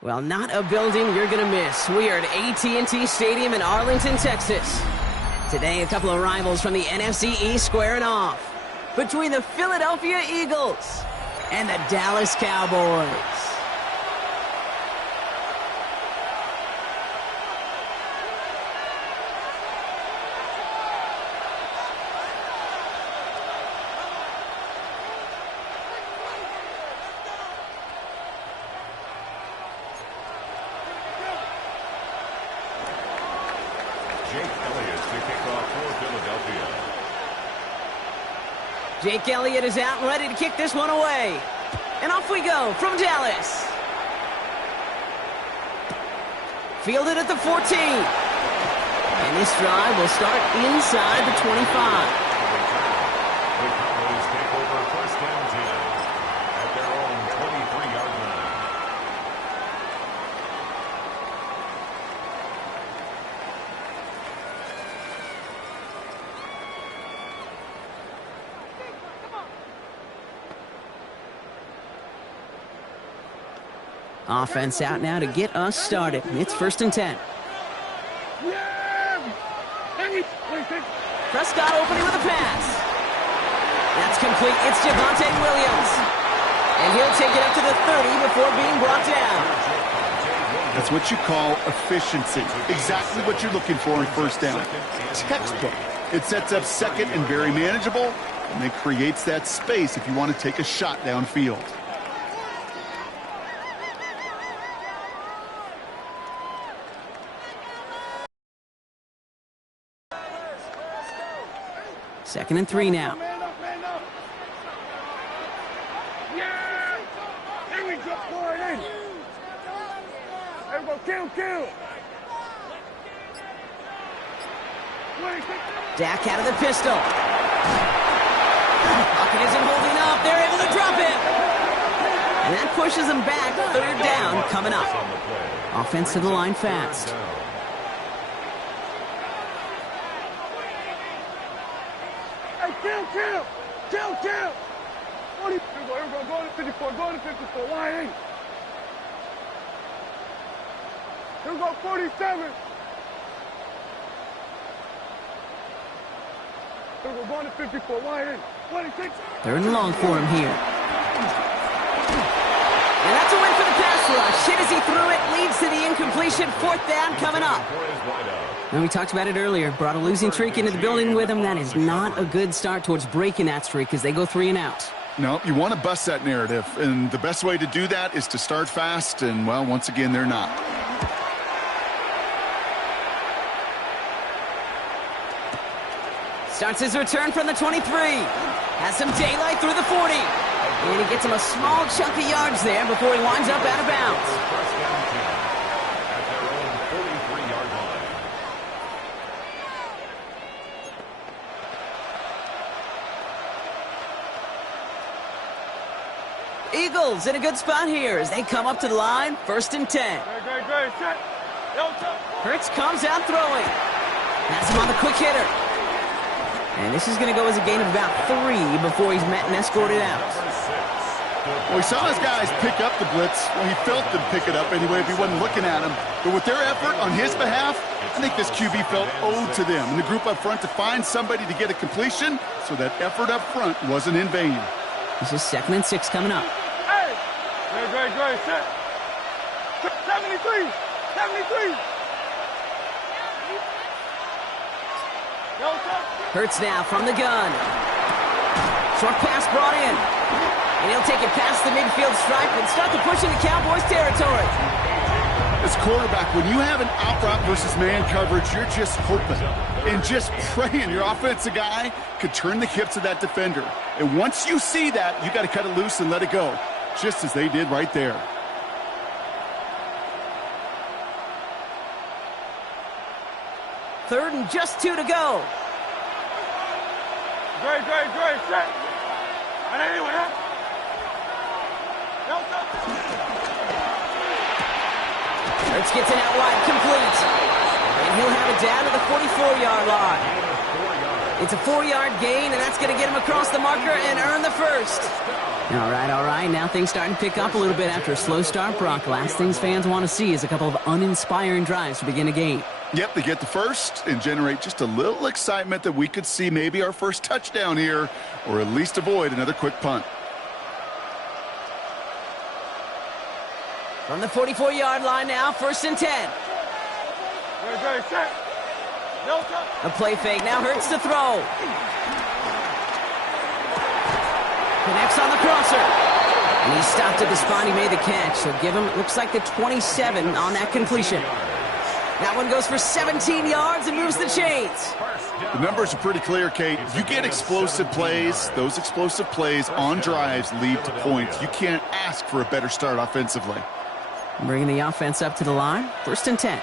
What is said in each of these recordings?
Well, not a building you're going to miss. We are at AT&T Stadium in Arlington, Texas. Today, a couple of rivals from the NFC East squaring off. Between the Philadelphia Eagles and the Dallas Cowboys. Jake Elliott is out and ready to kick this one away. And off we go from Dallas. Fielded at the 14. And this drive will start inside the 25. The Cowboys take over first down 10 at their own 23-yard line. Offense out now to get us started. It's 1st and 10. Prescott opening with a pass. That's complete. It's Javonte Williams. And he'll take it up to the 30 before being brought down. That's what you call efficiency. Exactly what you're looking for in first down. Textbook. It sets up second and very manageable, and it creates that space if you want to take a shot downfield. Second and 3 now. Man up. Yeah! Here we go, pour it in. There we go, kill. Dak out of the pistol. Pocket isn't holding up. They're able to drop it. And that pushes them back. 3rd down coming up. Offense to the line fast. Kill! 40. Here we go, go to 54, wide in. Here we go, 47. Here we go, going to 54, wide in. 26. 3rd and long for him here. And that's a win for the pass rush. Hit as he threw it, leads to the incompletion. 4th down coming up. And we talked about it earlier. Brought a losing streak into the building with him. That is not a good start towards breaking that streak as they go 3 and out. No, you want to bust that narrative, and the best way to do that is to start fast, and, well, once again, they're not. Starts his return from the 23. Has some daylight through the 40. And he gets him a small chunk of yards there before he winds up out of bounds. First down 10 at their own 43-yard line. Eagles in a good spot here as they come up to the line. 1st and 10. Great. Set. Hurts comes out throwing. Has him on the quick hitter. And this is going to go as a gain of about 3 before he's met and escorted out. Well, he saw his guys pick up the blitz. Well, he felt them pick it up anyway if he wasn't looking at him. But with their effort on his behalf, I think this QB felt owed to them and the group up front to find somebody to get a completion, so that effort up front wasn't in vain. This is 2nd and 6 coming up. Hey! Great. Set. 73. Hurts now from the gun. Short pass brought in. And he'll take it past the midfield stripe and start to push into Cowboys territory. As quarterback, when you have an out-route versus man coverage, you're just hoping and just praying your offensive guy could turn the hips of that defender. And once you see that, you got to cut it loose and let it go, just as they did right there. Third and just 2 to go. Great. Set. Hurts gets it out wide, complete. And he'll have it down to the 44-yard line. It's a 4-yard gain, and that's going to get him across the marker and earn the first. All right. Now things starting to pick up a little bit after a slow start, Brock. Last things fans want to see is a couple of uninspiring drives to begin a game. Yep, they get the first and generate just a little excitement that we could see maybe our first touchdown here, or at least avoid another quick punt. From the 44-yard line now, 1st and 10. A play fake, now Hurts to throw. Connects on the crosser. And he stopped at the spot, he made the catch. So give him, it looks like the 27 on that completion. That one goes for 17 yards and moves the chains. The numbers are pretty clear, Kate. You get explosive plays. Those explosive plays on drives lead to points. You can't ask for a better start offensively. Bringing the offense up to the line. 1st and 10.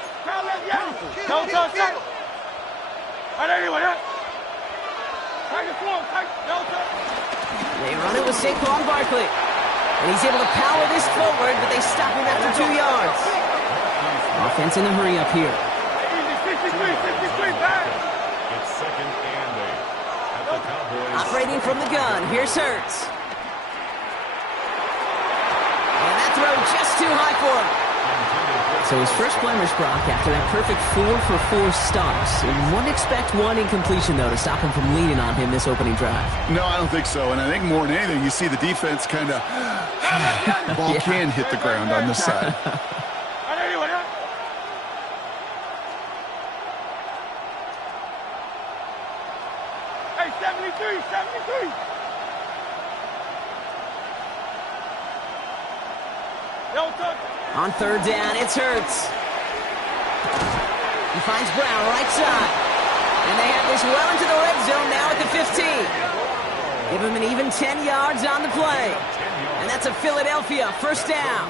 They run it with Saquon Barkley. And he's able to power this forward, but they stop him after 2 yards. Offense in the hurry up here. It's 2nd and 8 at the Cowboys. Operating from the gun. Here's Hurts. And that throw just too high for him. So his first blemish, Brock, after that perfect 4-for-4 starts. And wouldn't expect one incompletion, though, to stop him from leaning on him this opening drive. No, I don't think so. And I think more than anything, you see the defense kind of... the ball can hit the ground on this side. Hey, 73. On 3rd down, it's Hurts. He finds Brown right side. And they have this well into the red zone now at the 15. Give him an even 10 yards on the play. And that's a Philadelphia 1st down.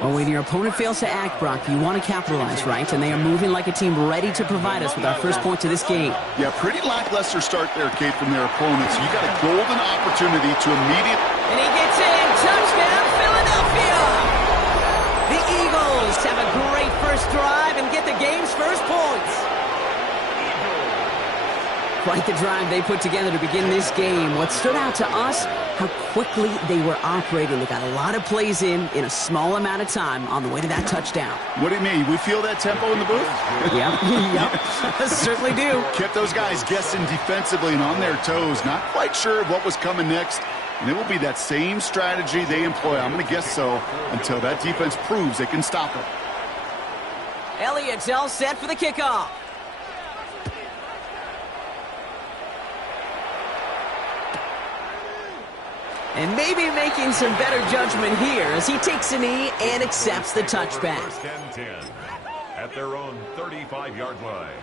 Well, when your opponent fails to act, Brock, you want to capitalize, right? And they are moving like a team ready to provide us with our first points of this game. Yeah, pretty lackluster start there, Kate, from their opponents. You got a golden opportunity to immediately... And he gets in. Touchdown, Philadelphia! The Eagles have a great first drive and get the game's first points. Quite the drive they put together to begin this game. What stood out to us, how quickly they were operating. They got a lot of plays in a small amount of time on the way to that touchdown. What do you mean? We feel that tempo in the booth? Yep. Certainly do. Kept those guys guessing defensively and on their toes. Not quite sure of what was coming next. And it will be that same strategy they employ, I'm going to guess so, until that defense proves they can stop it. Elliott's all set for the kickoff. And maybe making some better judgment here as he takes a knee and accepts the touchback. 1st and 10 at their own 35-yard line.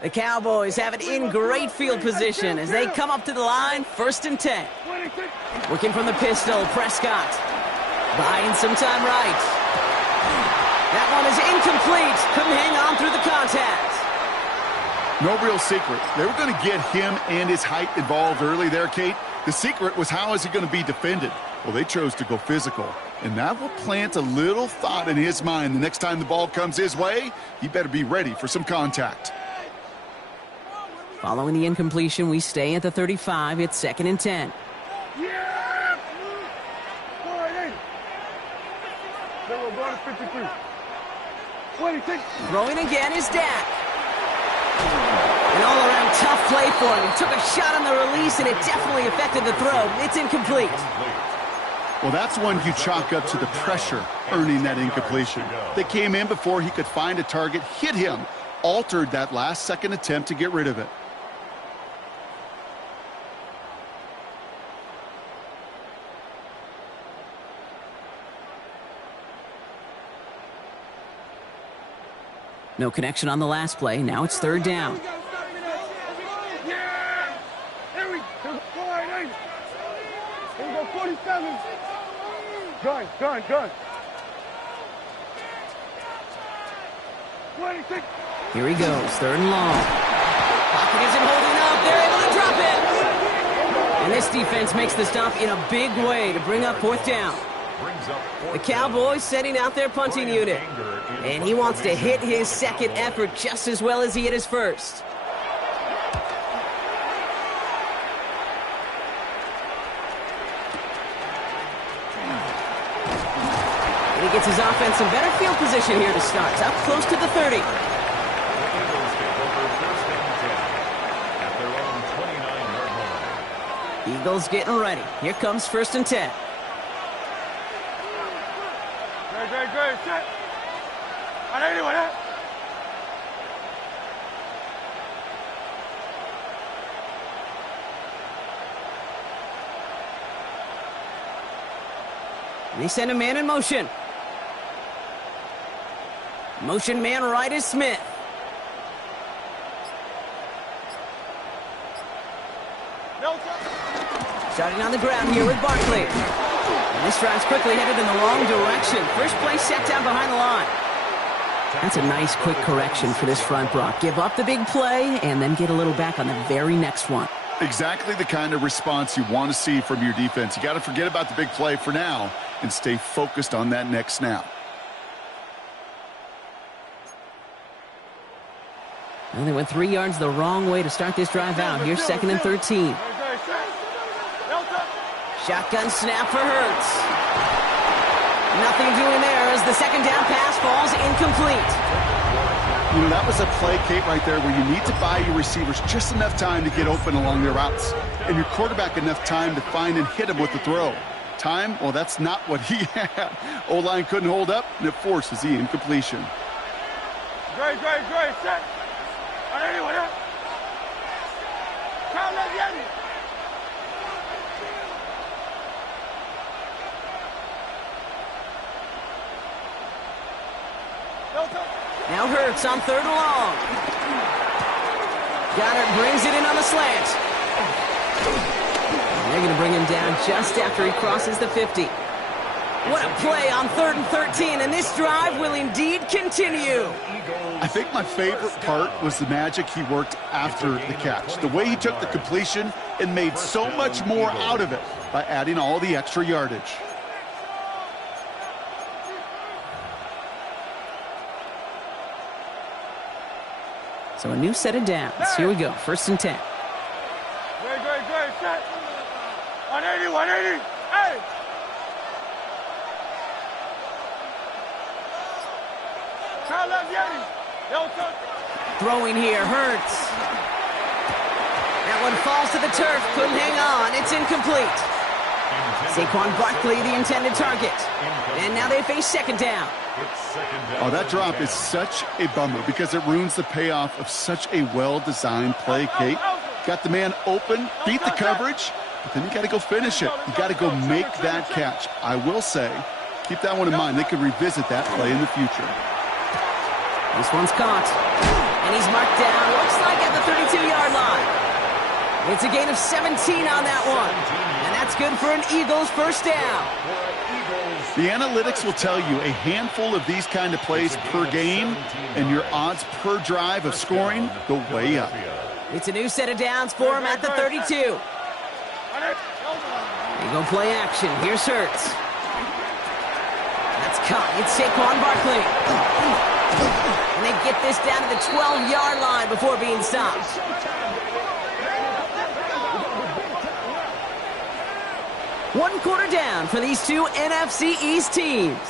The Cowboys have it in great field position as they come up to the line, 1st and 10. Working from the pistol, Prescott. Buying some time right. That one is incomplete. Couldn't hang on through the contact. No real secret. They were going to get him and his height involved early there, Kate. The secret was how is he going to be defended? Well, they chose to go physical. And that will plant a little thought in his mind. The next time the ball comes his way, he better be ready for some contact. Following the incompletion, we stay at the 35. It's 2nd and 10. Yeah! Then we're going to 53. 26. Throwing again is Dak. An all-around tough play for him. He took a shot on the release, and it definitely affected the throw. It's incomplete. Well, that's one you chalk up to the pressure earning that incompletion. They came in before he could find a target, hit him, altered that last-second attempt to get rid of it. No connection on the last play. Now it's 3rd down. Yeah! Here we go. 48. Here we go, 47. Gun. 26. Here he goes, 3rd and long. Pocket isn't holding up. They're able to drop it. And This defense makes the stop in a big way to bring up fourth down. The Cowboys setting out their punting unit. And he wants to hit his second effort just as well as he hit his first. And he gets his offense some better field position here to start. Up close to the 30. Eagles getting ready. Here comes 1st and 10. Great. Set. On anyone, eh? And they send a man in motion. Motion man right is Smith. Starting on the ground here with Barkley. And this drive's quickly headed in the wrong direction. First play set down behind the line. That's a nice quick correction for this front, Brock. Give up the big play and then get a little back on the very next one. Exactly the kind of response you want to see from your defense. You got to forget about the big play for now and stay focused on that next snap. Well, they went 3 yards the wrong way to start this drive out. Here's 2nd and 13. Shotgun snap for Hurts. Nothing doing there as the second down pass falls incomplete. You know, that was a play, Kate, right there where you need to buy your receivers just enough time to get open along their routes. And your quarterback enough time to find and hit him with the throw. Time, well, that's not what he had. O-line couldn't hold up, and it forces the incompletion. Great. Set. On anyone, eh? Count that Yeti. Now Hurts on 3rd and long. Goddard brings it in on the slant. And they're going to bring him down just after he crosses the 50. What a play on 3rd and 13, and this drive will indeed continue. I think my favorite part was the magic he worked after the catch. The way he took the completion and made so much more out of it by adding all the extra yardage. So a new set of downs. Here we go. 1st and 10. Great. Set. On 180. Hey! Count that Yeti. Throwing here, Hurts. That one falls to the turf. Couldn't hang on. It's incomplete. Saquon Barkley, the intended target. And now they face 2nd down. Oh, that drop is such a bummer because it ruins the payoff of such a well-designed play, Kate. Got the man open, beat the coverage, but then you got to go finish it. You got to go make that catch. I will say, keep that one in mind. They could revisit that play in the future. This one's caught. And he's marked down, looks like at the 32-yard line. It's a gain of 17 on that one. And that's good for an Eagles 1st down. The analytics will tell you a handful of these kind of plays per game, and your odds per drive of scoring go way up. It's a new set of downs for him at the 32. There you go, play action. Here's Hurts. That's caught. It's Saquon Barkley. And they get this down to the 12-yard line before being stopped. One quarter down for these two NFC East teams.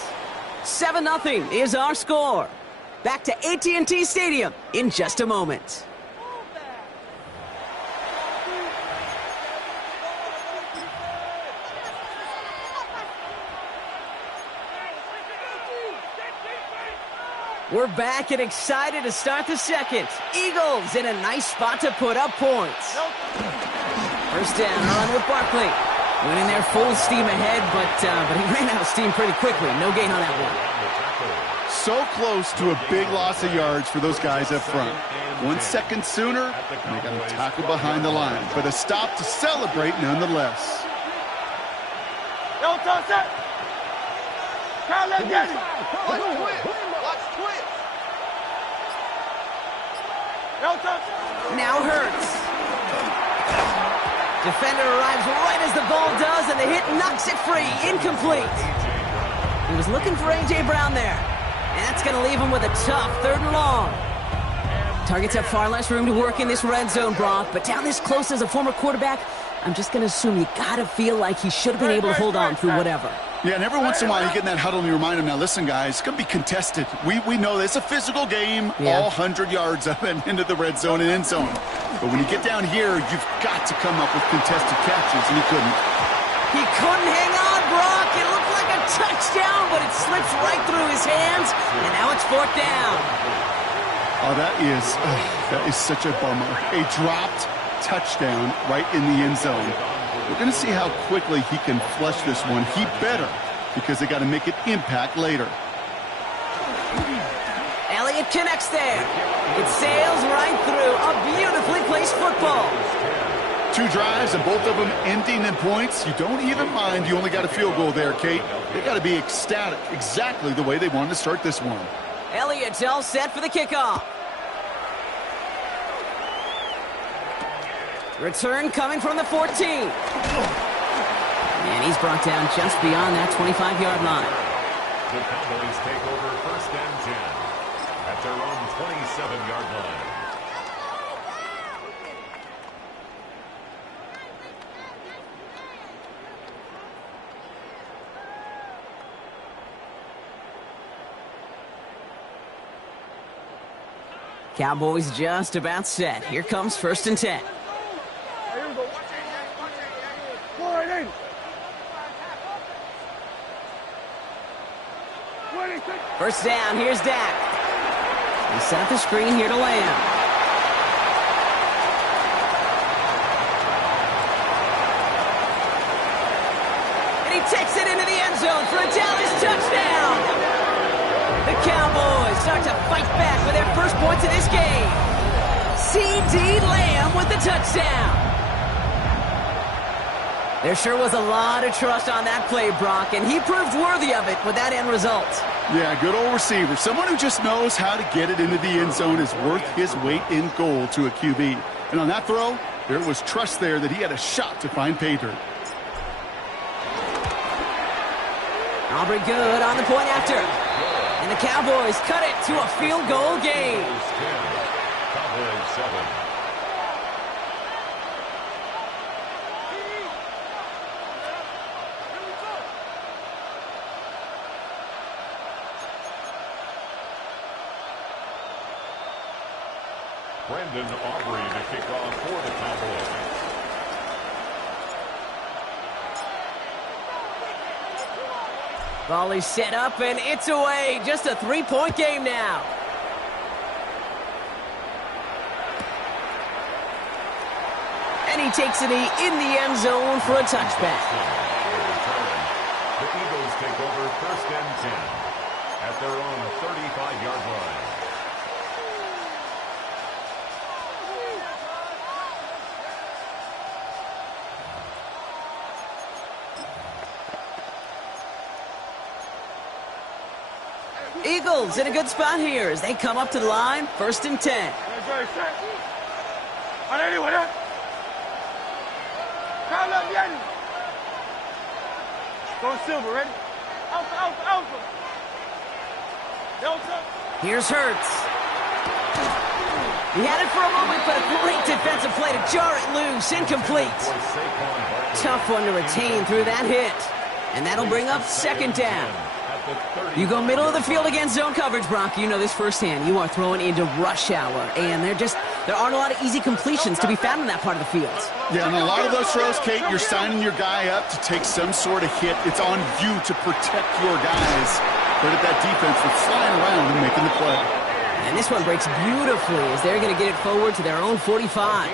7-0 is our score. Back to AT&T Stadium in just a moment. We're back and excited to start the second. Eagles in a nice spot to put up points. 1st down, run with Barkley. Went in there full steam ahead, but he ran out of steam pretty quickly. No gain on that one. So close to a big loss of yards for those guys up front. 1 second sooner, and they got a tackle behind the line. But a stop to celebrate nonetheless. Don't touch that! Count that Yeti! Now Hurts. Defender arrives right as the ball does, and the hit knocks it free. Incomplete. He was looking for A.J. Brown there. And that's going to leave him with a tough 3rd and long. Targets have far less room to work in this red zone, Brock. But down this close as a former quarterback, I'm just going to assume you got to feel like he should have been able to hold on through whatever. Yeah, and every once in a while you get in that huddle and you remind him, now listen, guys, it's going to be contested. We know this. It's a physical game, all 100 yards up and into the red zone and end zone. But when you get down here, you've got to come up with contested catches, and he couldn't. He couldn't hang on, Brock. It looked like a touchdown, but it slips right through his hands, and now it's 4th down. Oh, that is such a bummer. A dropped touchdown right in the end zone. We're going to see how quickly he can flush this one. He better, because they got to make it impact later. Elliott connects there. It sails right through. A beautifully placed football. 2 drives, and both of them ending in points. You don't even mind you only got a field goal there, Kate. They got to be ecstatic, exactly the way they wanted to start this one. Elliott's all set for the kickoff. Return coming from the 14. And he's brought down just beyond that 25-yard line. The Cowboys take over 1st and 10 at their own 27-yard line. Cowboys just about set. Here comes 1st and 10. First down, here's Dak. He set up the screen here to Lamb. And he takes it into the end zone for a Dallas touchdown. The Cowboys start to fight back for their first points of this game. C.D. Lamb with the touchdown. There sure was a lot of trust on that play, Brock, and he proved worthy of it with that end result. Yeah, good old receiver. Someone who just knows how to get it into the end zone is worth his weight in gold to a QB. And on that throw, there was trust there that he had a shot to find pay dirt. Aubrey good on the point after. And the Cowboys cut it to a field goal game. Cowboys 7. Brendan Aubrey to kick off for the Cowboys. Volley set up, and it's away. Just a 3-point game now. And he takes it in the end zone for a touchback. The Eagles take over 1st and 10 at their own 35-yard line. Eagles in a good spot here as they come up to the line. 1st and 10. Go Silver, ready? Alpha. Delta. Here's Hurts. He had it for a moment, but a great defensive play to jar it loose. Incomplete. Tough one to retain through that hit. And that'll bring up 2nd down. You go middle of the field against zone coverage, Brock. You know this firsthand. You are throwing into rush hour, and there aren't a lot of easy completions to be found in that part of the field. Yeah, and a lot of those throws, Kate, you're signing your guy up to take some sort of hit. It's on you to protect your guys. Credit that defense for flying around and making the play. And this one breaks beautifully as they're going to get it forward to their own 45.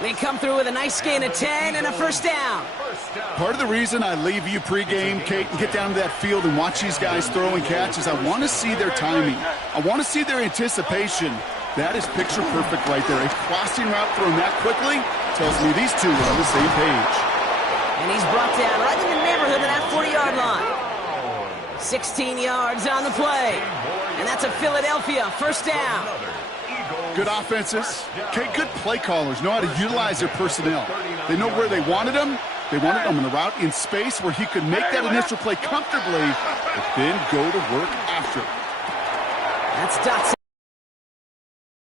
They come through with a nice gain of 10 and a 1st down. Part of the reason I leave you pregame, Kate, and get down to that field and watch these guys throw and catch is I want to see their timing. I want to see their anticipation. That is picture perfect right there. A crossing route thrown that quickly tells me these two are on the same page. And he's brought down right in the neighborhood of that 40-yard line. 16 yards on the play. And that's a Philadelphia 1st down. Good offenses. Okay, good play callers know how to utilize their personnel. They know where they wanted him. They wanted him in a route in space where he could make that initial play comfortably, but then go to work after. That's Dotson.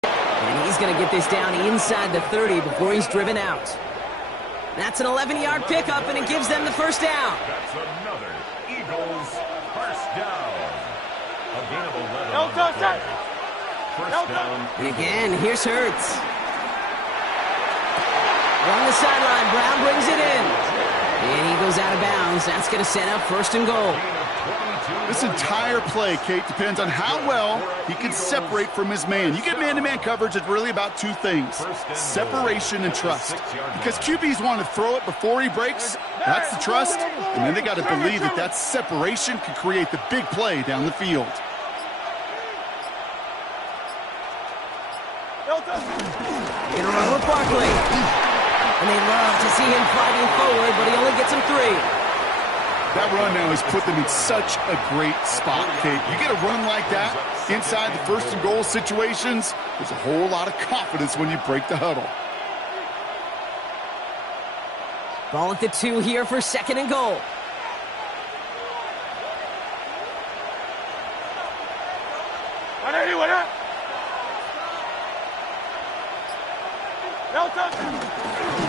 And he's going to get this down inside the 30 before he's driven out. That's an 11-yard pickup, and it gives them the first down. That's another Eagles first down. A gain of 11 on the play. First down. And again, here's Hurts. Along the sideline, Brown brings it in. And he goes out of bounds. That's going to set up first and goal. This entire play, Kate, depends on how well he can separate from his man. You get man-to-man coverage, it's really about two things, separation and trust. Because QBs want to throw it before he breaks, that's the trust, and then they got to believe that that separation can create the big play down the field. In a run with Barkley. And they love to see him fighting forward, but he only gets him 3. That run now has put them in such a great spot, Kate. You get a run like that inside the first and goal situations, there's a whole lot of confidence when you break the huddle. Ball at the 2 here for second and goal.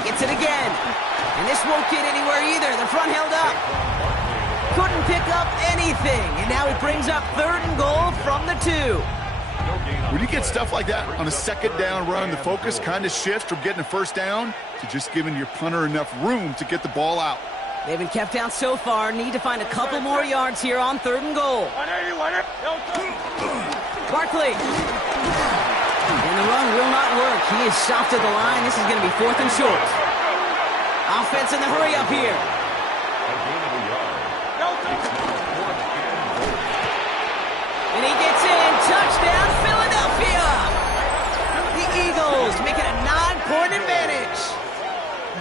Gets it again. And this won't get anywhere either. The front held up. Couldn't pick up anything. And now he brings up third and goal from the 2. When you get stuff like that on a second down run, the focus kind of shifts from getting a first down to just giving your punter enough room to get the ball out. They've been kept out so far. Need to find a couple more yards here on third and goal. Barkley. And the run will not work. He is stopped at the line. This is going to be fourth and short. Offense in the hurry up here. And he gets in. Touchdown, Philadelphia. The Eagles make it a 9-point advantage.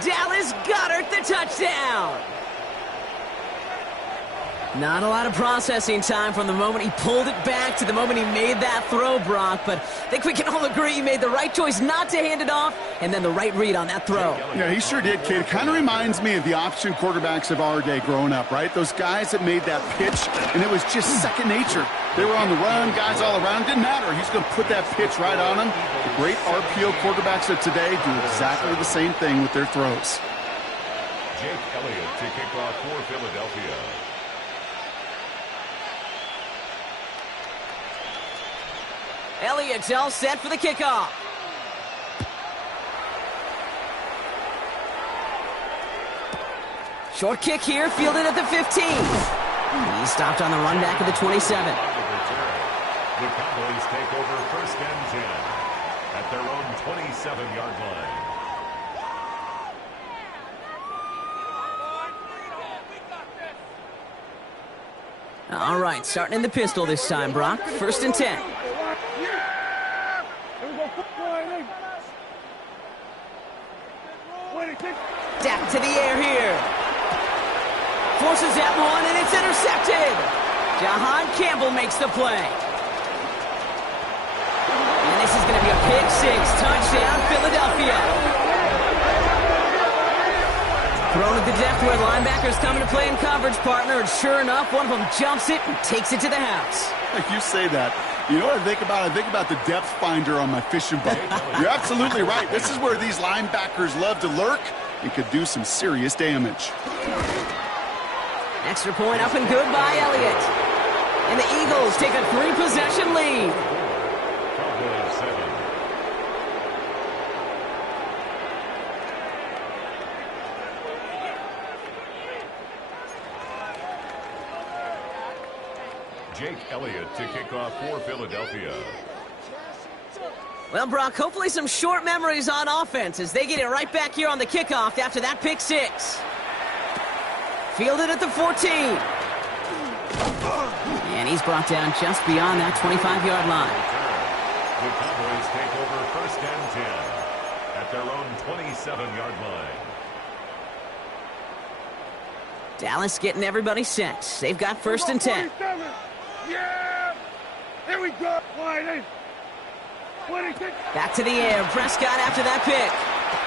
Dallas Goedert the touchdown. Not a lot of processing time from the moment he pulled it back to the moment he made that throw, Brock. But I think we can all agree he made the right choice not to hand it off, and then the right read on that throw. Yeah, he sure did, Kate. It kind of reminds me of the option quarterbacks of our day growing up, right? Those guys that made that pitch, and it was just second nature. They were on the run, guys all around. Didn't matter. He's going to put that pitch right on them. The great RPO quarterbacks of today do exactly the same thing with their throws. Jake Elliott to kick off for Philadelphia. Elliott's all set for the kickoff. Short kick here, fielded at the 15. He's stopped on the run back of the 27. The Cowboys take over first and 10 at their own 27-yard line. All right, starting in the pistol this time, Brock. First and 10. Dak to the air here. Forces that one, and it's intercepted. Jahan Campbell makes the play. And this is going to be a pick six. Touchdown, Philadelphia. Thrown at the depth where linebackers coming to play in coverage, partner. And sure enough, one of them jumps it and takes it to the house. You say that. You know what I think about? I think about the depth finder on my fishing boat. You're absolutely right. This is where these linebackers love to lurk and could do some serious damage. Extra point up and good by Elliott. And the Eagles take a 3-possession lead. Jake Elliott to kick off for Philadelphia. Well, Brock, hopefully some short memories on offense as they get it right back here on the kickoff after that pick six. Fielded at the 14. And he's brought down just beyond that 25-yard line. The Cowboys take over first and 10 at their own 27-yard line. Dallas getting everybody set. They've got first and 10. Yeah! Here we go! Wide in! Back to the air. Prescott after that pick.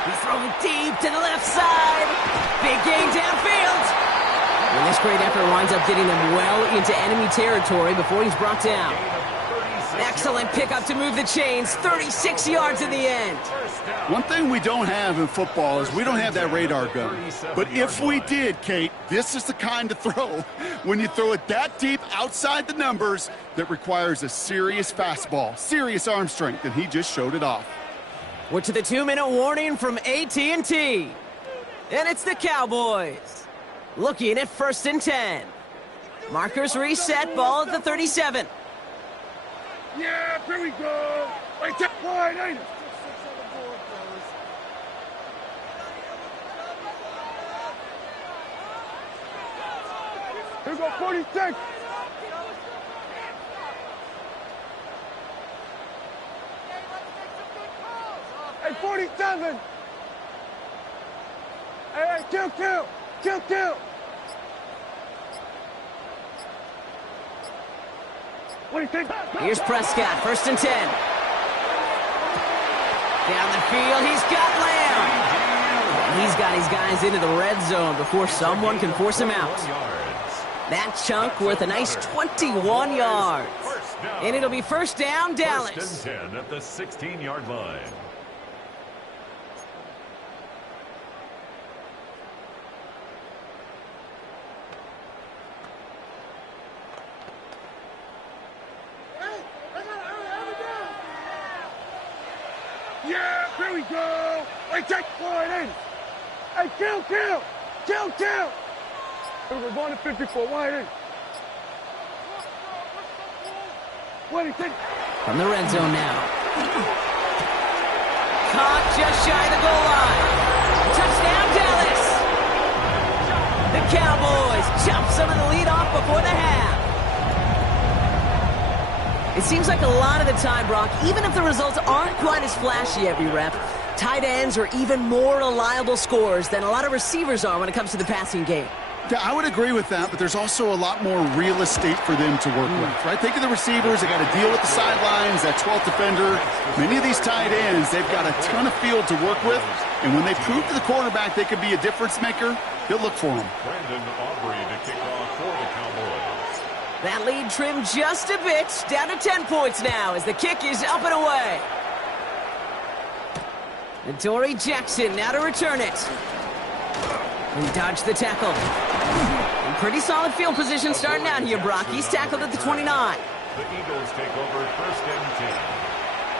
He's throwing deep to the left side. Big gain downfield. And this great effort winds up getting them well into enemy territory before he's brought down. Excellent pickup to move the chains. 36 yards in the end. One thing we don't have in football is we don't have that radar gun. But if we did, Kate, this is the kind of throw, when you throw it that deep outside the numbers, that requires a serious fastball, serious arm strength, and he just showed it off. We're to the 2-minute warning from AT&T. And it's the Cowboys. Looking at 1st and 10. Markers reset, ball at the 37. Yeah, here we go. Wait, check wide, ain't it? Here we go, 46. Hey, 47. Hey, kill. Here's Prescott, 1st and 10. Down the field, he's got Lamb. And he's got his guys into the red zone before someone can force him out. That chunk worth a nice 21 yards. And it'll be 1st down, Dallas. 1st and 10 at the 16-yard line. Yeah, here we go. Wait, check wide, ain't it? Hey, kill. We're going to 54 wide, ain't it? What do you think? From the red zone now. Caught just shy of the goal line. Touchdown, Dallas. The Cowboys chop some of the lead off before the half. It seems like a lot of the time, Brock, even if the results aren't quite as flashy every rep, tight ends are even more reliable scorers than a lot of receivers are when it comes to the passing game. Yeah, I would agree with that, but there's also a lot more real estate for them to work with, right? Think of the receivers. They got to deal with the sidelines, that 12th defender. Many of these tight ends, they've got a ton of field to work with, and when they prove to the quarterback they can be a difference maker, they'll look for them. Brandon Aubrey to kick off for the Cowboys. That lead trimmed just a bit, down to 10 points now as the kick is up and away. And Dory Jackson now to return it. He dodged the tackle. In pretty solid field position starting out here, Brock. He's tackled at the 29. The Eagles take over 1st and 10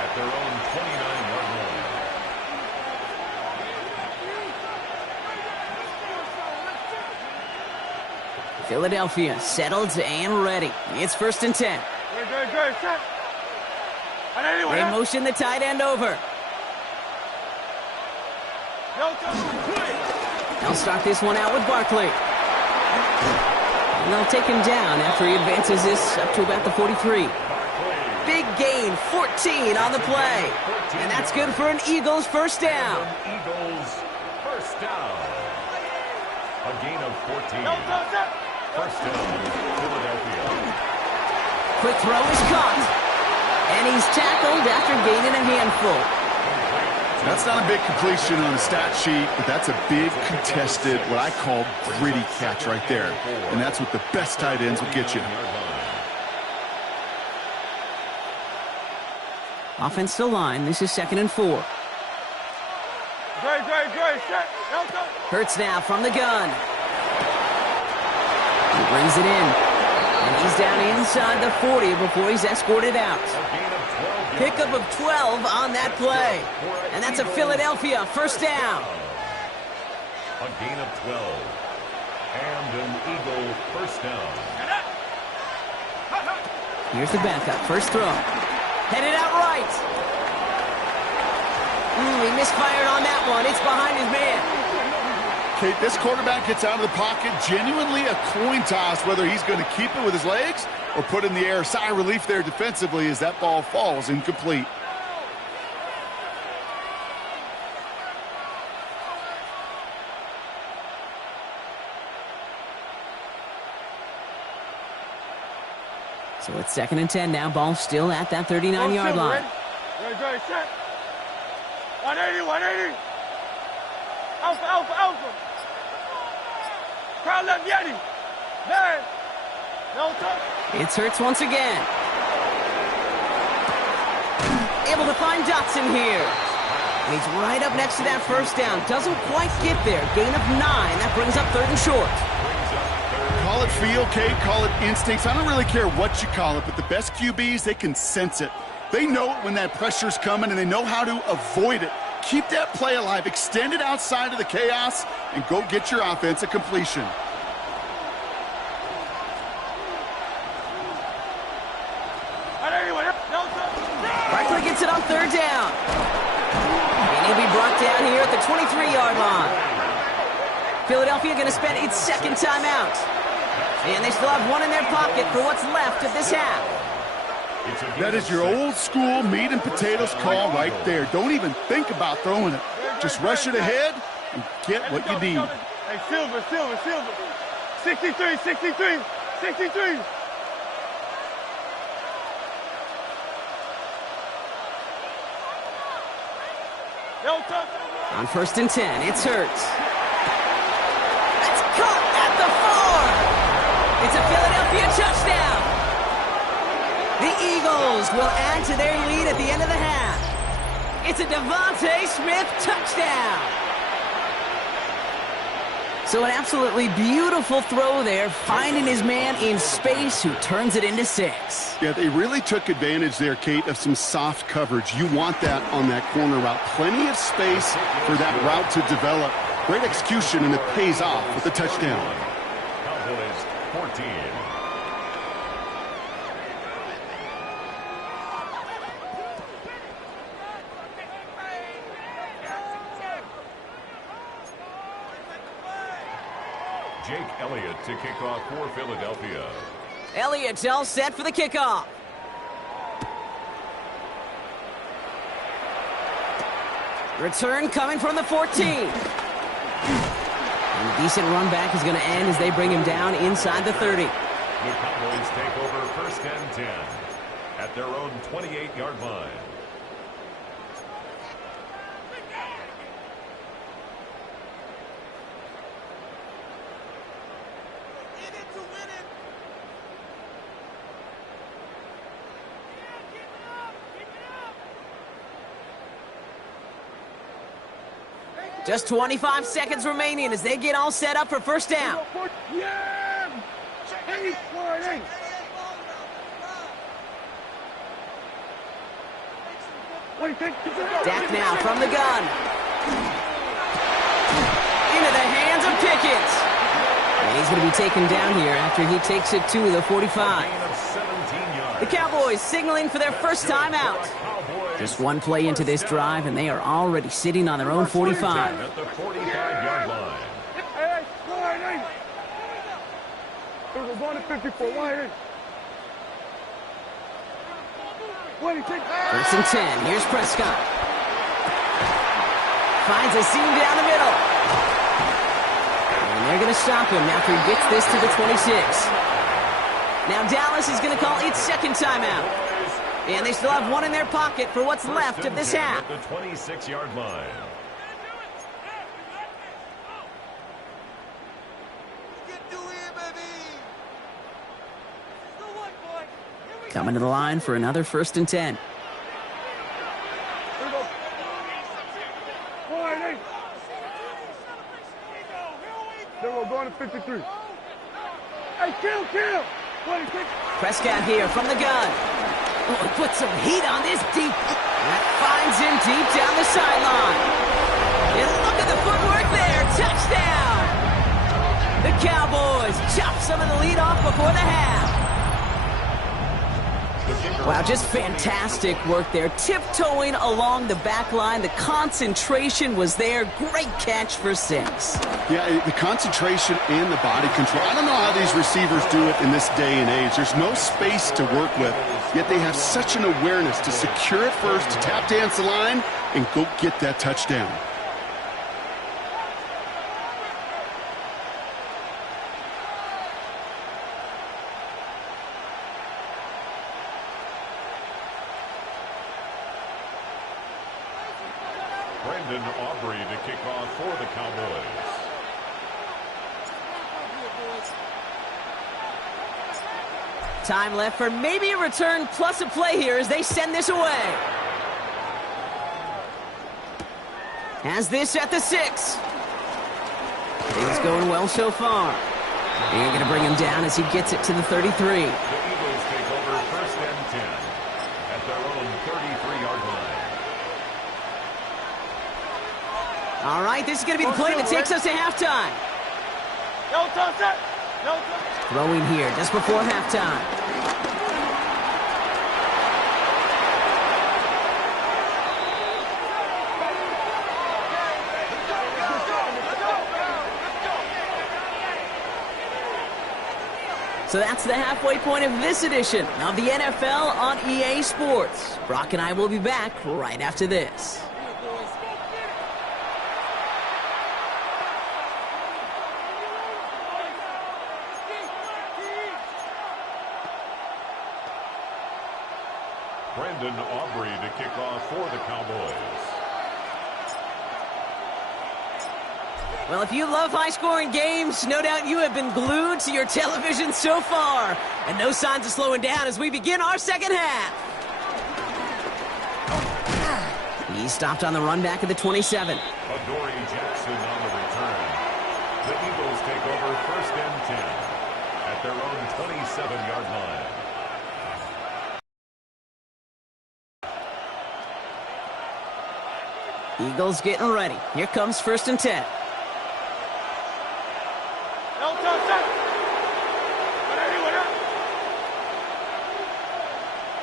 at their own 29-yard line. Philadelphia settled and ready. It's 1st and 10. Good. Set. They motion the tight end over. They'll start this one out with Barkley. And they'll take him down after he advances this up to about the 43. Big gain, 14 on the play. And that's good for an Eagles 1st down. Eagles 1st down. A gain of 14. 1st down, Philadelphia. Quick throw is caught. And he's tackled after gaining a handful. That's not a big completion on a stat sheet, but that's a big contested, what I call gritty catch right there. And that's what the best tight ends will get you. Offensive line, this is 2nd and 4. Great. Set. Hurts now from the gun. He brings it in. And he's down inside the 40 before he's escorted out. Pickup of 12 on that play. And that's a Philadelphia 1st down. A gain of 12. And an Eagle 1st down. Here's the backup. 1st throw. Headed out right. He misfired on that one. It's behind his man. Kate, this quarterback gets out of the pocket, genuinely a coin toss whether he's going to keep it with his legs or put in the air. Sigh of relief there defensively as that ball falls incomplete. So it's 2nd and 10 now. Ball still at that 39-yard line. Ready, set. 180, 180. Alpha, alpha, alpha. Crowd left, Yeti. Man. No touch. It's Hurts once again. Able to find Dotson here. And he's right up next to that first down. Doesn't quite get there. Gain of 9. That brings up 3rd and short. Call it feel, Kate. Call it instincts. I don't really care what you call it, but the best QBs, they can sense it. They know it when that pressure's coming, and they know how to avoid it. Keep that play alive. Extend it outside of the chaos, and go get your offense a completion. Barkley gets it on 3rd down. And he'll be brought down here at the 23-yard line. Philadelphia going to spend its 2nd timeout. And they still have 1 in their pocket for what's left of this half. That is your old school meat and potatoes call right there. Don't even think about throwing it. Just rush it ahead and get what you need. Hey, Silver, Silver, Silver. 63, 63, 63. On 1st and 10, it's Hurts. That's caught at the 4. It's a Philadelphia touchdown. The Eagles will add to their lead at the end of the half. It's a Devontae Smith touchdown. So an absolutely beautiful throw there, finding his man in space who turns it into 6. Yeah, they really took advantage there, Kate, of some soft coverage. You want that on that corner route. Plenty of space for that route to develop. Great execution, and it pays off with the touchdown. Cowboys 14. Jake Elliott to kick off for Philadelphia. Elliott's all set for the kickoff. Return coming from the 14. And a decent run back is going to end as they bring him down inside the 30. The Cowboys take over 1st and 10 at their own 28-yard line. Just 25 seconds remaining as they get all set up for 1st down. Yeah! Dak now from the gun. Into the hands of Pickett. And he's going to be taken down here after he takes it to the 45. The Cowboys signaling for their 1st timeout. Just 1 play into this drive, and they are already sitting on their own 45. At the 45-yard line. Hey, we're going to 54. First and 10. Here's Prescott. Finds a seam down the middle. And they're going to stop him after he gets this to the 26. Now Dallas is going to call its 2nd timeout. And they still have 1 in their pocket for what's left of this half. At the 26-yard line. Coming to the line for another 1st and 10. Then we're going to 53. Hey, kill! Prescott here from the gun. Oh, put some heat on this deep. That finds him deep down the sideline. And look at the footwork there. Touchdown! The Cowboys chop some of the lead off before the half. Wow, just fantastic work there. Tiptoeing along the back line. The concentration was there. Great catch for 6. Yeah, the concentration and the body control. I don't know how these receivers do it in this day and age. There's no space to work with, yet they have such an awareness to secure it first, to tap dance the line, and go get that touchdown. Brandon Aubrey to kick off for the Cowboys. Time left for maybe a return plus a play here as they send this away. Has this at the 6. Things going well so far. They're going to bring him down as he gets it to the 33. The Eagles take over 1st and 10 at their own 33-yard line. All right, this is going to be the play that takes us to halftime. No touch it. No touch. Throwing here just before halftime. So that's the halfway point of this edition of the NFL on EA Sports. Brock and I will be back right after this. Brandon Aubrey to kick off for the Cowboys. Well, if you love high-scoring games, no doubt you have been glued to your television so far. And no signs of slowing down as we begin our second half. He stopped on the run back at the 27. Adoree Jackson on the return. The Eagles take over 1st and 10 at their own 27-yard line. Eagles getting ready. Here comes 1st and 10. No touch it.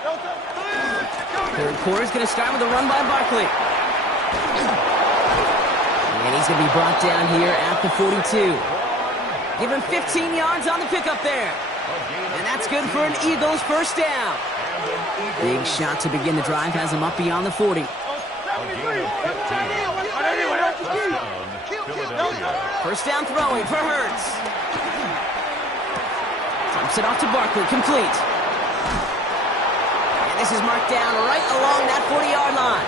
No touch. Third quarter is going to start with a run by Barkley. And he's going to be brought down here at the 42. Give him 15 yards on the pickup there. And that's good for an Eagles 1st down. Big shot to begin the drive has him up beyond the 40. A gain of 15. Philadelphia. 1st down throwing for Hurts. Dumps it off to Barkley, complete. And this is marked down right along that 40-yard line.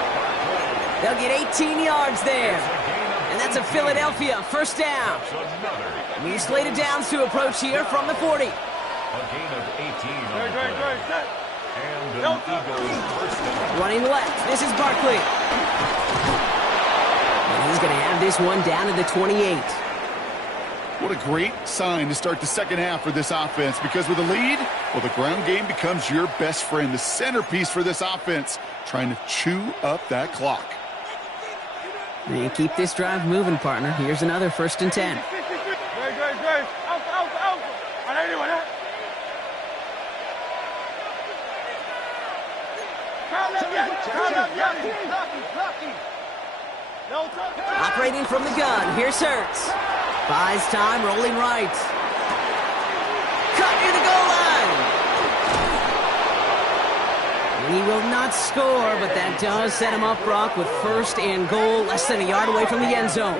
They'll get 18 yards there. And that's a Philadelphia 1st down. We slated downs to approach here from the 40. A gain of 18 on the play. And an Eagles 1st down. Running left, this is Barkley. And he's going to have this one down to the 28. What a great sign to start the second half for this offense, because with a lead, well, the ground game becomes your best friend, the centerpiece for this offense, trying to chew up that clock. And keep this drive moving, partner. Here's another 1st and 10. Operating from the gun, here's Hurts. Buys time, rolling right. Cut near the goal line. And he will not score, but that does set him up, Brock, with 1st and goal, less than a yard away from the end zone.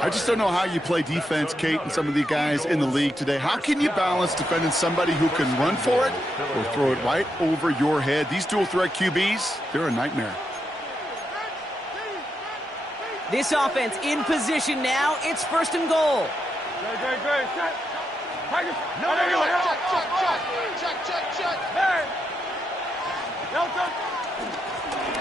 I just don't know how you play defense, Kate, and some of the guys in the league today. How can you balance defending somebody who can run for it or throw it right over your head? These dual-threat QBs, they're a nightmare. This offense in position now. It's 1st and goal.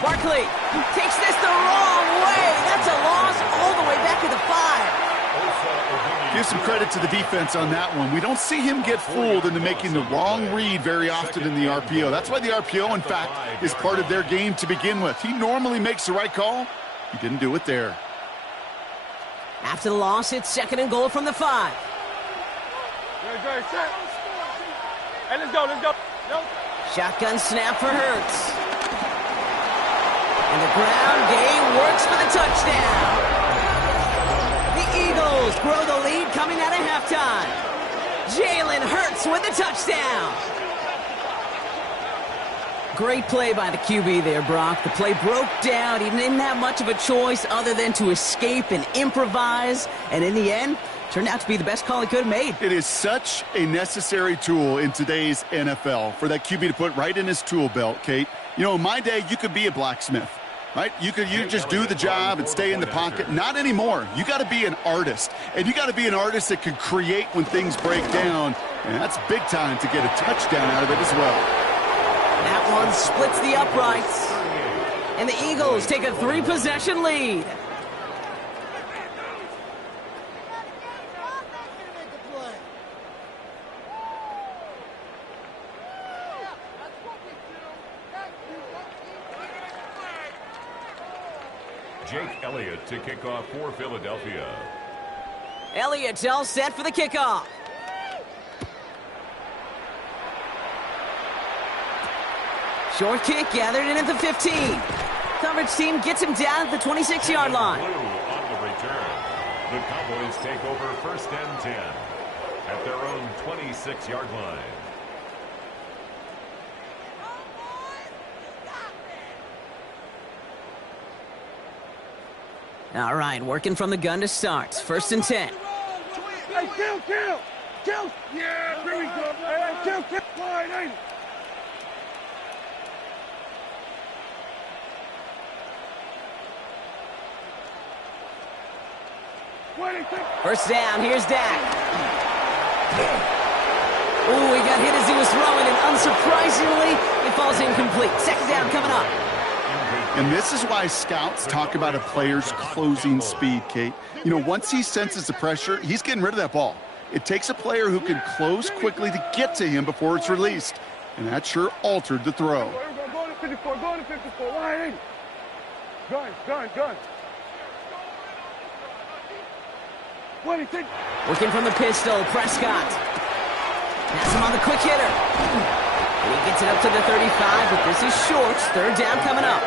Barkley takes this the wrong way. That's a loss all the way back to the 5. Give some credit to the defense on that one. We don't see him get fooled into making the wrong read very often in the RPO. That's why the RPO, in fact, is part of their game to begin with. He normally makes the right call. He didn't do it there. After the loss, it's 2nd and goal from the 5. Hey, let's go. Shotgun snap for Hurts. And the ground game works for the touchdown. The Eagles grow the lead coming out of halftime. Jalen Hurts with the touchdown. Great play by the QB there, Brock. The play broke down. He didn't have much of a choice other than to escape and improvise. And in the end, turned out to be the best call he could have made. It is such a necessary tool in today's NFL for that QB to put right in his tool belt, Kate. You know, in my day, you could be a blacksmith. right? You just do the job and stay in the pocket. Not anymore. You got to be an artist, and you got to be an artist that can create when things break down, and that's big time to get a touchdown out of it as well. That one splits the uprights, and the Eagles take a 3-possession lead. Jake Elliott to kick off for Philadelphia. Elliott's all set for the kickoff. Short kick gathered in at the 15. Coverage team gets him down at the 26-yard line. Blue on the return. The Cowboys take over 1st and 10 at their own 26-yard line. All right, working from the gun to start. 1st and 10. Hey, kill! Yeah, here we go. Hey, kill! Line, ain't it? First down, here's Dak. Oh, he got hit as he was throwing, and unsurprisingly, it falls incomplete. 2nd down coming up. And this is why scouts talk about a player's closing speed, Kate. You know, once he senses the pressure, he's getting rid of that ball. It takes a player who can close quickly to get to him before it's released. And that sure altered the throw. Go to 54, go to 54. Line, ain't it? Gun. Working from the pistol, Prescott. Pass him on the quick hitter. And he gets it up to the 35, but this is short. 3rd down coming up.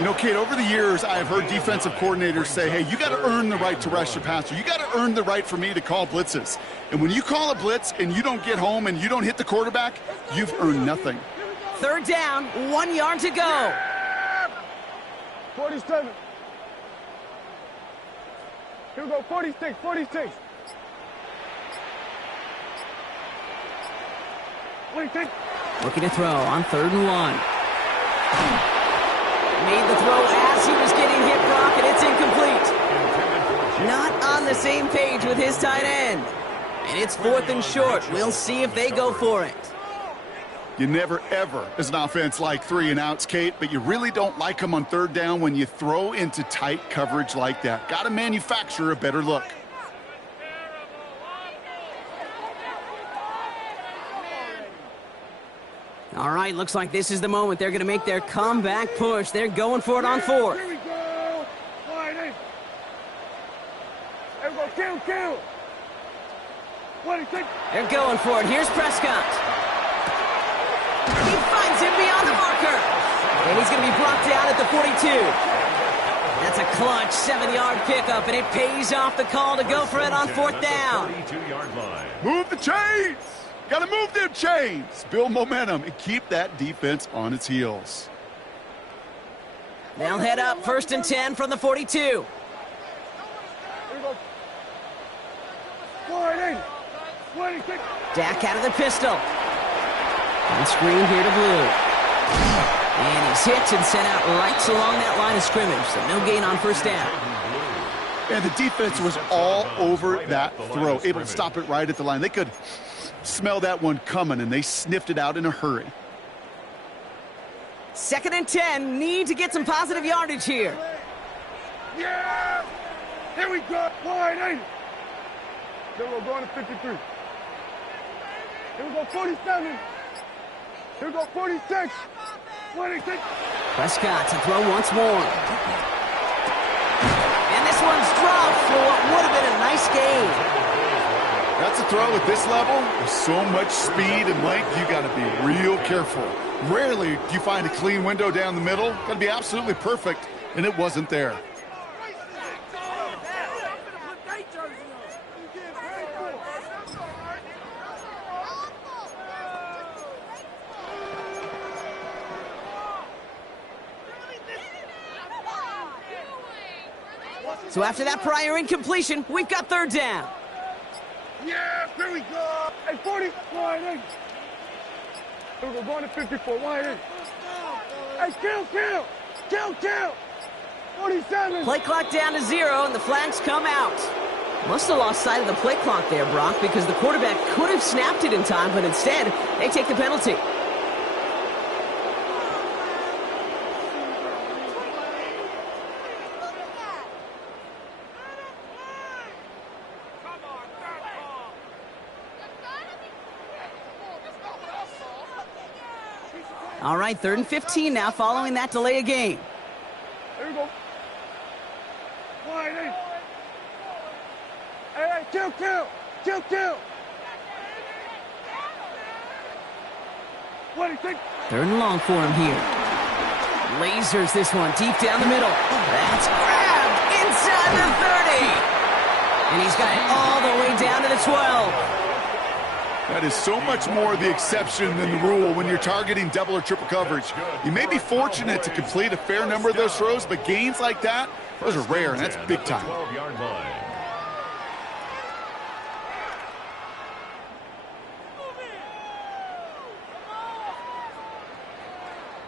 You know, Kate, over the years, I've heard defensive coordinators say, hey, you got to earn the right to rush the passer. You got to earn the right for me to call blitzes. And when you call a blitz and you don't get home and you don't hit the quarterback, you've earned nothing. 3rd down, 1 yard to go. 47. Here we go, 46. Looking to throw on 3rd and 1. Made the throw as he was getting hit, Brock, and it's incomplete. Not on the same page with his tight end. And it's 4th and short. We'll see if they go for it. You never, ever, as an offense, like 3 and outs, Kate, but you really don't like them on 3rd down when you throw into tight coverage like that. Got to manufacture a better look. All right, looks like this is the moment. They're going to make their comeback push. They're going for it on 4th. Here we go. Line, ain't it? Here we go, kill! They're going for it. Here's Prescott. He finds him beyond the marker. And he's going to be brought down at the 42. That's a clutch 7-yard pickup, and it pays off the call to go for it on 4th down. 32-yard line. Move the chains. Got to move them chains. Build momentum and keep that defense on its heels. They'll head up 1st and 10 from the 42. Here we go. Dak out of the pistol. On screen here to Blue. And he's hit and sent out right along that line of scrimmage, so no gain on 1st down. And the defense was all over that throw, able to stop it right at the line. They could smell that one coming, and they sniffed it out in a hurry. 2nd and 10, need to get some positive yardage here. Yeah! Here we go. Wide, ain't it? Then we're going to 53. Here we go, 47. Here we go, 46. 26. Prescott to throw once more. And this one's dropped for what would have been a nice gain. That's a throw at this level. With so much speed and length, you got to be real careful. Rarely do you find a clean window down the middle. Got to be absolutely perfect, and it wasn't there. So after that prior incompletion, we've got 3rd down. Yeah, here we go. Hey, 40, wide in. We're going to 54, wide in. Hey, kill. Kill! 47! Play clock down to 0, and the flags come out. Must have lost sight of the play clock there, Brock, because the quarterback could have snapped it in time, but instead, they take the penalty. All right, 3rd and 15 now following that delay of game. Here we go. Wide eight. Hey, kill. What do you think? 3rd and long for him here. Lasers this one deep down the middle. That's grabbed inside the 30. And he's got it all the way down to the 12. That is so much more the exception than the rule when you're targeting double or triple coverage. You may be fortunate to complete a fair number of those throws, but gains like that, those are rare, and that's big time. 12-yard line.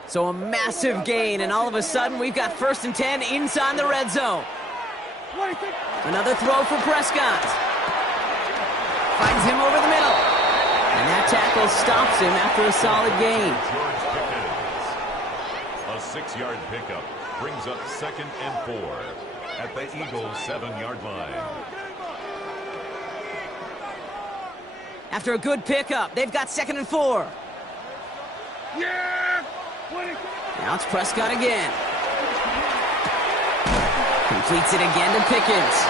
So a massive gain, and all of a sudden we've got 1st and 10 inside the red zone. Another throw for Prescott. Finds him over the middle. And that tackle stops him after a solid gain. A 6-yard pickup brings up 2nd and 4 at the Eagles' 7-yard line. After a good pickup, they've got 2nd and 4. Yeah! Now it's Prescott again. Completes it again to Pickens.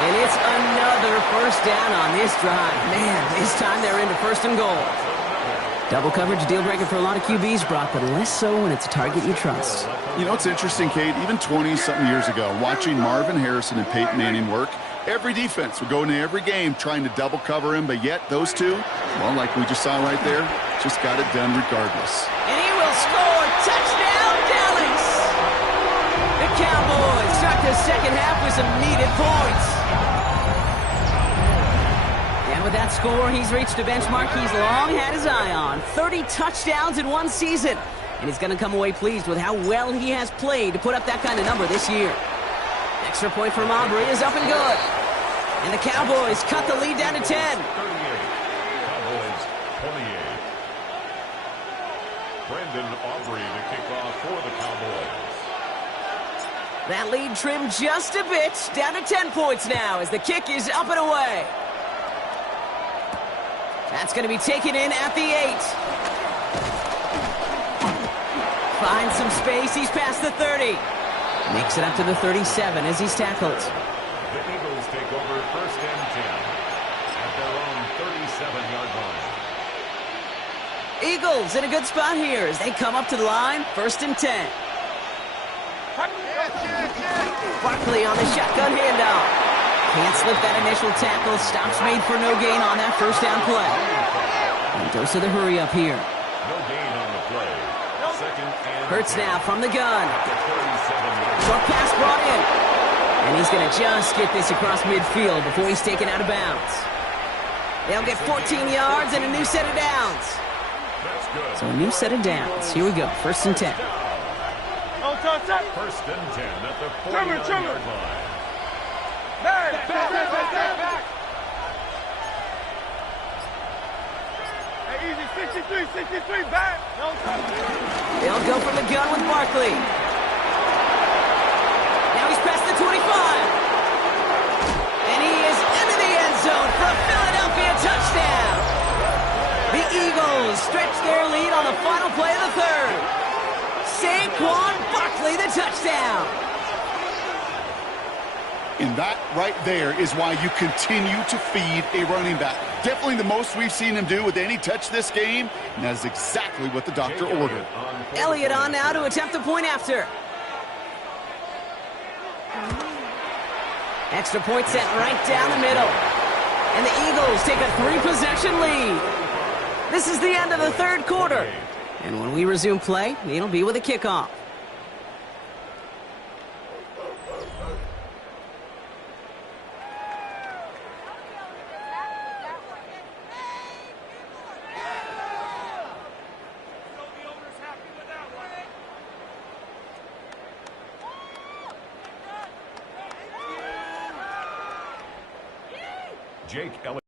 And it's another 1st down on this drive. Man, this time they're into 1st and goal. Double coverage deal breaker for a lot of QBs, Brock, but less so when it's a target you trust. You know, it's interesting, Kate, even 20-something years ago, watching Marvin Harrison and Peyton Manning work, every defense would go into every game trying to double cover him, but yet those two, well, like we just saw right there, just got it done regardless. And he will score. Touchdown, Dallas! The Cowboys start the 2nd half with some needed points. And with that score, he's reached a benchmark he's long had his eye on. 30 touchdowns in one season. And he's going to come away pleased with how well he has played to put up that kind of number this year. Extra point from Aubrey is up and good. And the Cowboys cut the lead down to 10. 38. Cowboys 28. Brandon Aubrey to kick off for the Cowboys. That lead trimmed just a bit, down to 10 points now as the kick is up and away. That's going to be taken in at the 8. Finds some space, he's past the 30. Makes it up to the 37 as he's tackled. The Eagles take over 1st and 10 at their own 37-yard line. Eagles in a good spot here as they come up to the line, 1st and 10. Barkley on the shotgun handoff. Can't slip that initial tackle. Stops made for no gain on that 1st down play. And dose of the hurry up here. No gain on the play. 2nd and Hurts now from the gun. 37-yard Short pass brought in. And he's going to just get this across midfield before he's taken out of bounds. They'll get 14 yards and a new set of downs. So a new set of downs. Here we go. 1st and 10. 1st and 10 at the 49-yard line. Back. Hey, easy, 63, back. They'll go from the gun with Barkley. Now he's past the 25. And he is into the end zone for a Philadelphia touchdown. The Eagles stretch their lead on the final play of the 3rd. Saquon Barkley, the touchdown. And that right there is why you continue to feed a running back. Definitely the most we've seen him do with any touch this game, and that is exactly what the doctor ordered. Elliott on now to attempt the point after. Extra point sent right down the middle. And the Eagles take a 3-possession lead. This is the end of the 3rd quarter. And when we resume play, it'll be with a kickoff. Jake Elliott.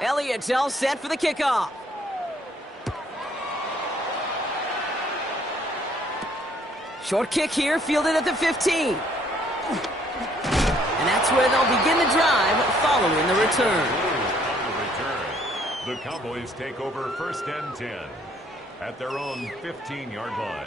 Elliott's all set for the kickoff. Short kick here, fielded at the 15. And that's where they'll begin the drive following the return. The Cowboys take over 1st and 10 at their own 15-yard line.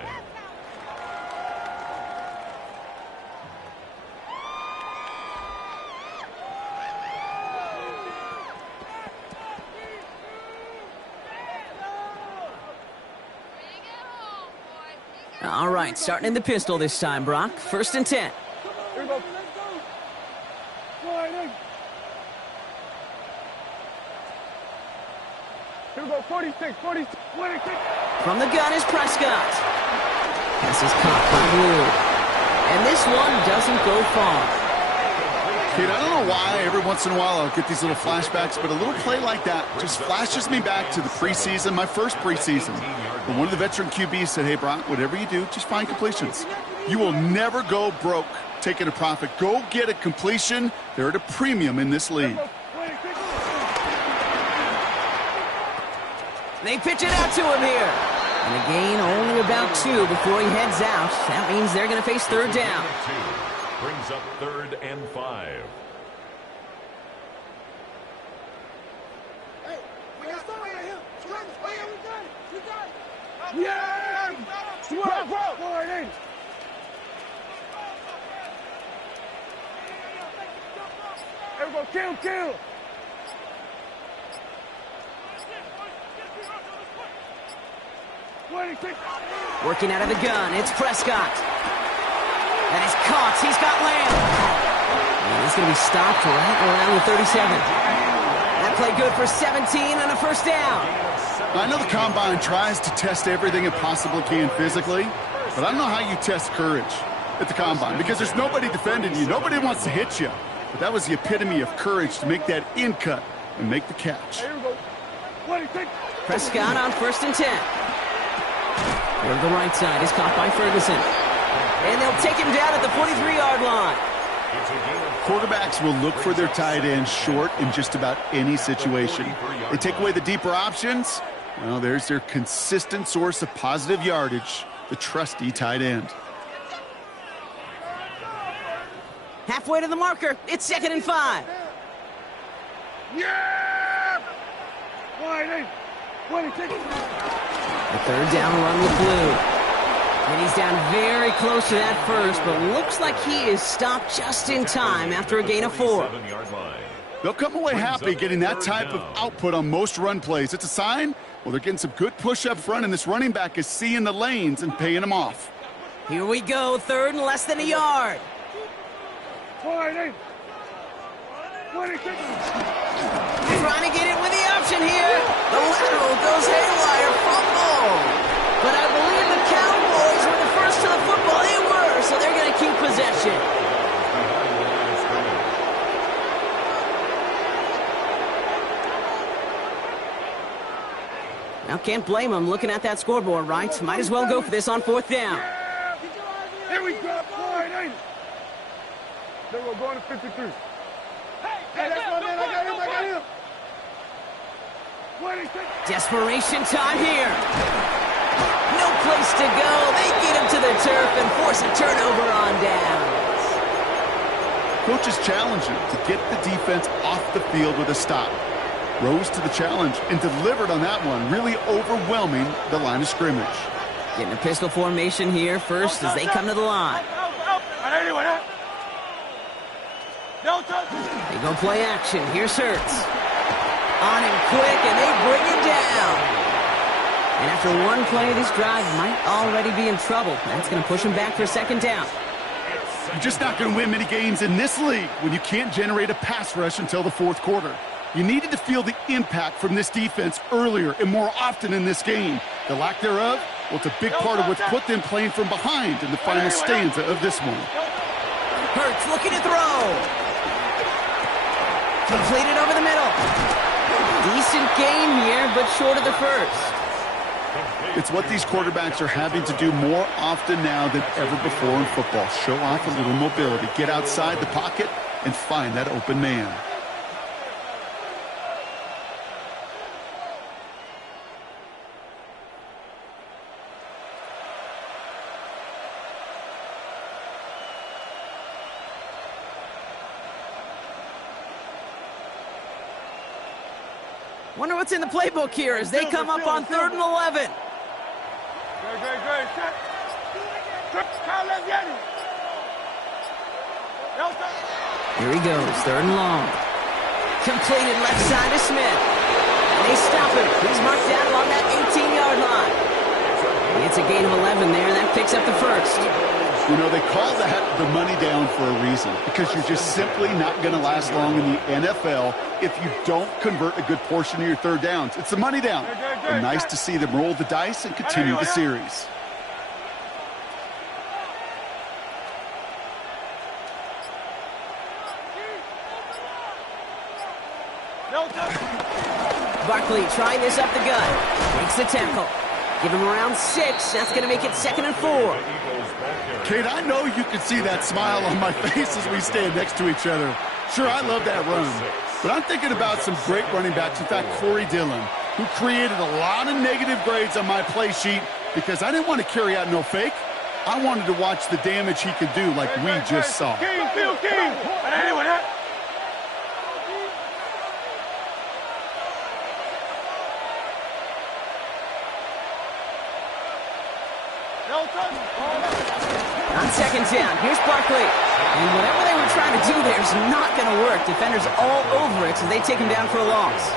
All right, starting in the pistol this time, Brock. 1st and 10. Here we go. Here we go, 46, 46. From the gun is Prescott. This is caught by Blue. And this one doesn't go far. Kid, I don't know why every once in a while I'll get these little flashbacks, but a little play like that just flashes me back to the preseason, my first preseason. But one of the veteran QBs said, hey, Brock, whatever you do, just find completions. You will never go broke taking a profit. Go get a completion. They're at a premium in this league. They pitch it out to him here. And a gain only about 2 before he heads out. That means they're going to face 3rd down. Brings up 3rd and 5. Yeah! Here we go, kill! Working out of the gun, it's Prescott. That is caught. He's got Lamb. And he's going to be stopped right around the 37. That play good for 17 and a 1st down. I know the Combine tries to test everything it possibly can physically, but I don't know how you test courage at the Combine because there's nobody defending you. Nobody wants to hit you. But that was the epitome of courage to make that in cut and make the catch. Here we go. Prescott on 1st and 10. Over the right side is caught by Ferguson. And they'll take him down at the 43-yard line. Quarterbacks will look for their tight end short in just about any situation. They take away the deeper options. Well, there's their consistent source of positive yardage, the trusty tight end. Halfway to the marker. It's 2nd and 5. Yeah! The 3rd down run with Blue. And he's down very close to that first, but looks like he is stopped just in time after a gain of 4. They'll come away happy getting that type of output on most run plays. It's a sign, well, they're getting some good push up front, and this running back is seeing the lanes and paying them off. Here we go, 3rd and less than a yard. Trying to get it with the option here. The lateral goes haywire, fumble. But I believe the Cowboys were the first to the football. They were, so they're going to keep possession. Now, can't blame them looking at that scoreboard, right? Might as well go for this on 4th down. Here we go. Then we're going to 53. Hey, that's my man. I got him. Desperation time here. No place to go. They get him to the turf and force a turnover on downs. Coach is challenging to get the defense off the field with a stop. Rose to the challenge and delivered on that one, really overwhelming the line of scrimmage. Getting a pistol formation here first as they come to the line. They go play action. Here's Hurts. On him quick, and they bring him down. And after one play, this drive might already be in trouble. That's going to push him back for a 2nd down. You're just not going to win many games in this league when you can't generate a pass rush until the 4th quarter. You needed to feel the impact from this defense earlier and more often in this game. The lack thereof, well, it's a big part of what's put them playing from behind in the final stanza of this one. Hurts looking to throw. Completed over the middle. Decent game here, but short of the first. It's what these quarterbacks are having to do more often now than ever before in football. Show off a little mobility, get outside the pocket, and find that open man. Wonder what's in the playbook here as they come up on 3rd and 11. Great. Here he goes, 3rd and long. Completed left side to Smith. And they stop him. He's marked down along that 18-yard line. It's a gain of 11 there, and that picks up the first. You know, they call that the money down for a reason, because you're just simply not going to last long in the NFL if you don't convert a good portion of your 3rd downs. It's the money down. And nice to see them roll the dice and continue the series. Barkley trying this up the gut. Makes the tackle. Give him around 6. That's going to make it 2nd and 4. Kate, I know you can see that smile on my face as we stand next to each other. Sure, I love that run. But I'm thinking about some great running backs. In fact, Corey Dillon, who created a lot of negative grades on my play sheet because I didn't want to carry out no fake. I wanted to watch the damage he could do like we just saw. King. On 2nd down, here's Barkley. And whatever they were trying to do there is not going to work. Defenders all over it, so they take him down for a loss.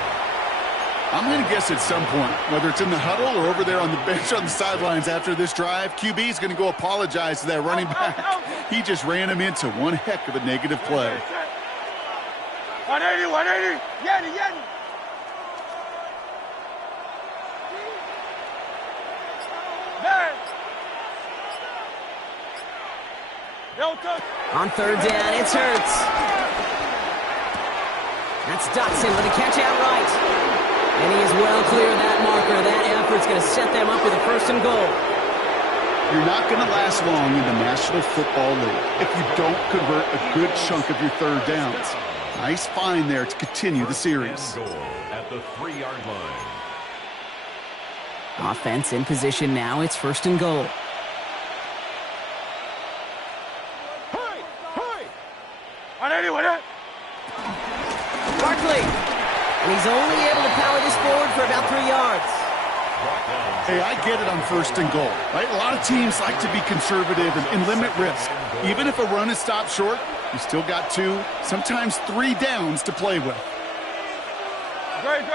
I'm going to guess at some point, whether it's in the huddle or over there on the bench on the sidelines after this drive, QB is going to go apologize to that running back. He just ran him into one heck of a negative play. 180. Yeti. On 3rd down, it's Hurts. That's Dotson with a catch out right. And he is well clear of that marker. That effort's going to set them up with a 1st and goal. You're not going to last long in the National Football League if you don't convert a good chunk of your 3rd downs. Nice find there to continue the series. At the 3-yard line. Offense in position now. It's 1st and goal. Barkley. And he's only able to power this forward for about 3 yards. Hey, I get it on 1st and goal, right? A lot of teams like to be conservative and limit risk. Even if a run is stopped short, you still got 2, sometimes 3 downs to play with. Great.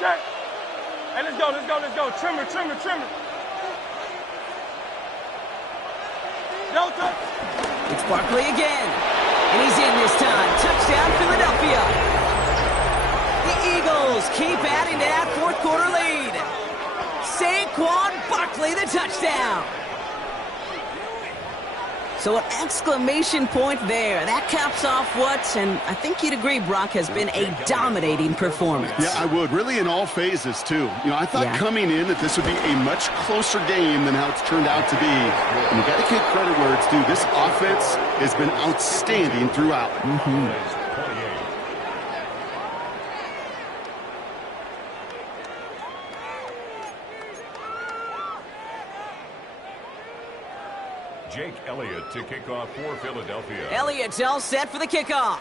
Set. Hey, let's go. Trimmer. Delta. It's Barkley again. And he's in this time. Touchdown, Philadelphia. The Eagles keep adding to that 4th quarter lead. Saquon Barkley, the touchdown. So an exclamation point there. That caps off what, and I think you'd agree, Brock, has been a dominating performance. Yeah, I would. Really in all phases, too. You know, I thought coming in that this would be a much closer game than how it's turned out to be. And you got to give credit where it's due. This offense has been outstanding throughout. Jake Elliott to kick off for Philadelphia. Elliott's all set for the kickoff.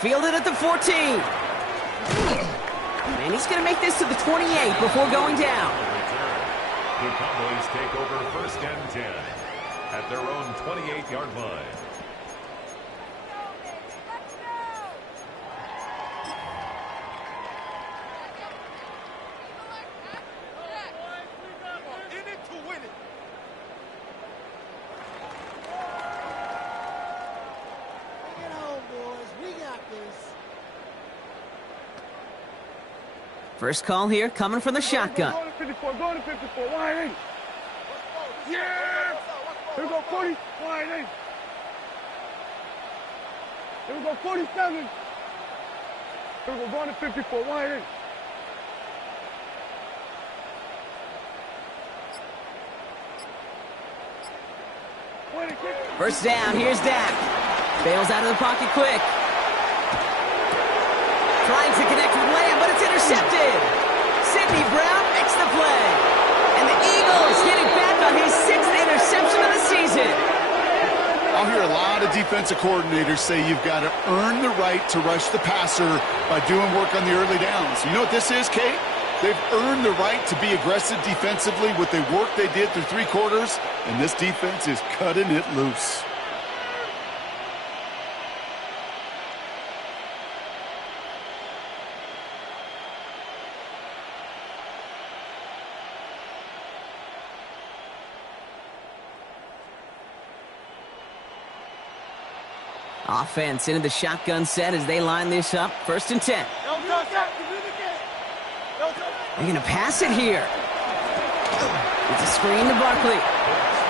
Fielded at the 14. And he's going to make this to the 28 before going down. The Cowboys take over 1st and 10 at their own 28-yard line. First call here coming from the shotgun. Going to 54. Wide 8. Yeah! Here we go, 40. Wide 8. Here we go, 47. Here we go, going to 54, wide in. First down, here's Dak. Bails out of the pocket quick. Trying to connect with Lamb, but it's intercepted. Sidney Brown makes the play. And the Eagles getting back on his 6th interception of the season. I'll hear a lot of defensive coordinators say you've got to earn the right to rush the passer by doing work on the early downs. You know what this is, Kate? They've earned the right to be aggressive defensively with the work they did through 3 quarters, and this defense is cutting it loose. Offense into the shotgun set as they line this up. 1st and 10. They're going to pass it here. It's a screen to Barkley.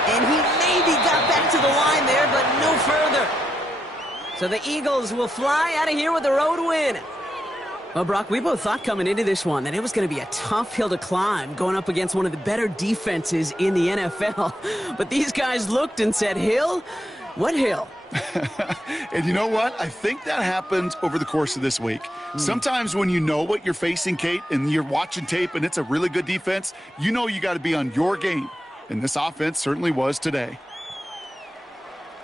And he maybe got back to the line there, but no further. So the Eagles will fly out of here with a road win. Well, Brock, we both thought coming into this one that it was going to be a tough hill to climb going up against one of the better defenses in the NFL. But these guys looked and said, Hill? What hill? And you know what? I think that happened over the course of this week. Sometimes when you know what you're facing, Kate, and you're watching tape and it's a really good defense, you know you got to be on your game. And this offense certainly was today.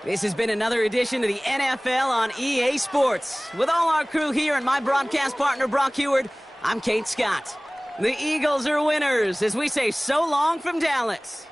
This has been another edition of the NFL on EA Sports. With all our crew here and my broadcast partner, Brock Heward, I'm Kate Scott. The Eagles are winners as we say so long from Dallas.